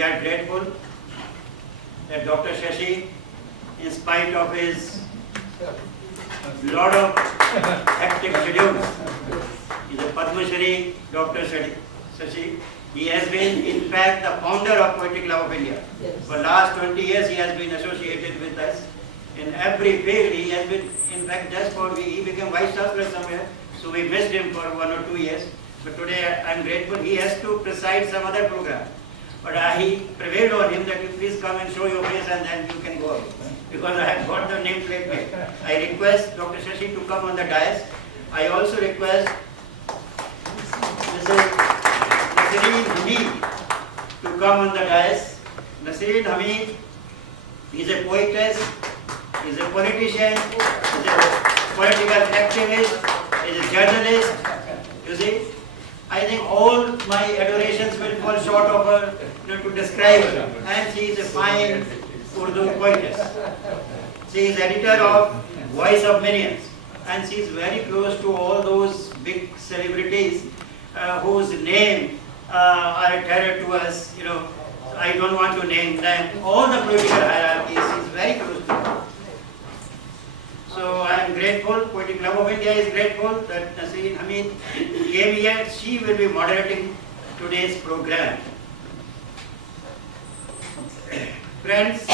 we are grateful that Dr. Shashi, in spite of his lot of hectic schedules, is a Padma Shri, Dr. Shashi. He has been, in fact, the founder of Poetry Club of India. Yes. For last 20 years, he has been associated with us. In every field, he has been, in fact, just for, he became Vice Chancellor somewhere, so we missed him for 1 or 2 years. But today, I am grateful. He has to preside some other program. But he prevailed on him that you please come and show your face and then you can go away. Because I have got the nameplate made. I request Dr. Shashi to come on the dais. I also request Mrs. Nasreen Hamid to come on the dais. Nasreen Hamid is a poetess, is a politician, is a political activist, is a journalist. You see, I think all my adorations will fall short of her to describe her. And she is a fine Urdu poetess. She is editor of Voice of Millions, and she is very close to all those big celebrities whose name are a terror to us. You know, I don't want to name them. All the political hierarchies, she is very close to them. So I am grateful. Poetry Club of India is grateful that Nasreen Hamid came here. She will be moderating today's program. Friends,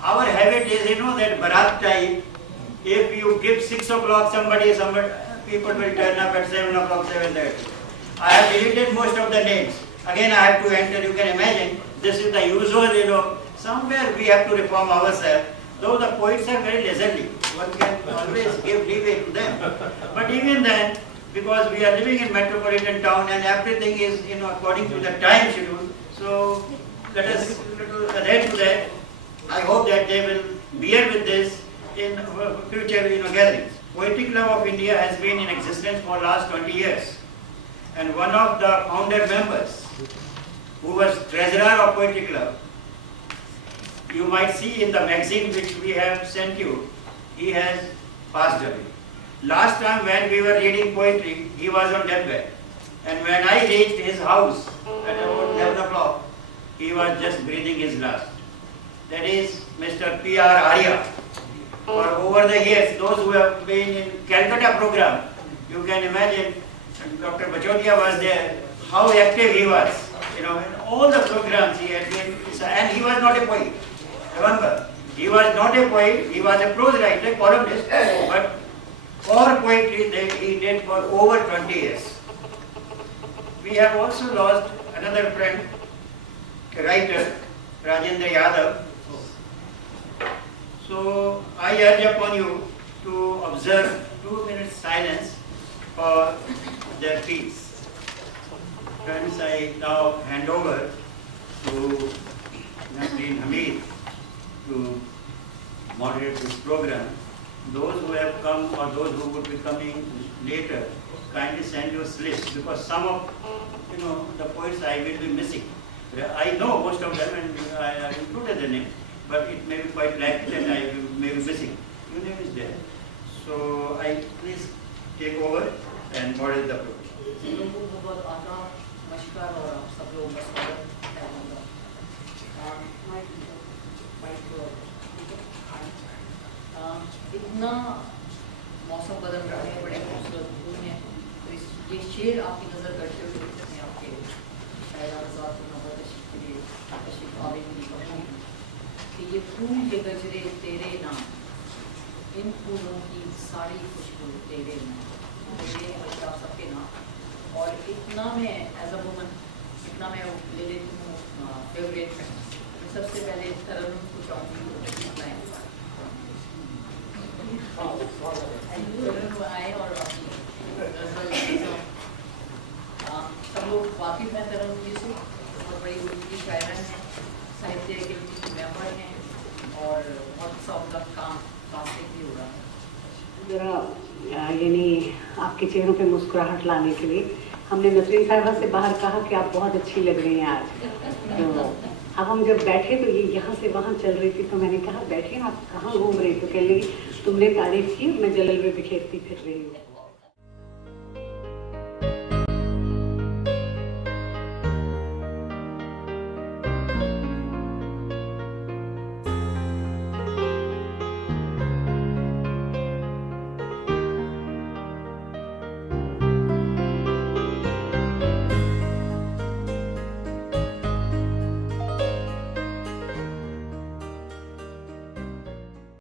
our habit is, that Bharat time, if you give 6 o'clock somebody, people will turn up at 7 o'clock, 7:30. I have deleted most of the names. Again, I have to enter. You can imagine, this is the usual, somewhere we have to reform ourselves. Though the poets are very leisurely, one can always give leeway to them. But even then, because we are living in metropolitan town and everything is, according to the time schedule, so let us adhere to that. I hope that they will bear with this in future, gatherings. Poetry Club of India has been in existence for last 20 years. And one of the founder members, who was treasurer of Poetry Club, you might see in the magazine which we have sent you, he has passed away. Last time when we were reading poetry, he was on deathbed. And when I reached his house at about 11 o'clock, he was just breathing his last. That is Mr. P.R. Arya. For over the years, those who have been in Calcutta program, you can imagine Dr. Bachotia was there, how active he was. In all the programs he had been, and he was not a poet. Remember, he was not a poet, he was a prose writer, columnist, but for poetry he did for over 20 years. We have also lost another friend, a writer, Rajendra Yadav. So I urge upon you to observe 2 minutes silence for their peace. Friends, I now hand over to Nasreen Hamid to moderate this program. Those who have come or those who would be coming later, kindly send your slips, because some of the poets I will be missing. I know most of them and I have included the name, but it may be quite likely that I may be missing. Your name is there. So I please take over and moderate the program. इतना मौसम बदल रहा है, बड़े खूबसूरत फूल हैं, तो ये शेर आपकी नज़र करते हुए मैं आपके शायराज़ात को नवाज़िश के लिए तशरीफ़ आवे के लिए कहूँगी कि ये फूल के गजरे तेरे नाम, इन फूलों की सारी खुशबू तेरे नाम, ये है आप सबके नाम। और इतना मैं एज अ वुमन इतना मैं ले लेती हूँ फेवरेट में। सबसे पहले तरन्नुम को चाहूँगी आए और सब लोग वाकिफ हैं तरन्नुम जी से, बहुत बड़ी उर्दू की शायरा हैं, साहित्य अकेडमी मेंबर हैं और बहुत सा उनका काम काफी भी हो रहा है। जरा यानी आपके चेहरों पे मुस्कुराहट लाने के लिए हमने नसरीन साहिबा से बाहर कहा कि आप बहुत अच्छी लग रही हैं आज। तो अब हम जब बैठे तो ये यहाँ से वहाँ चल रही थी, तो मैंने कहा बैठे आप कहाँ घूम रही, तो कह लगी तुमने तारीफ की, मैं जलल में बिखेरती फिर रही हूँ।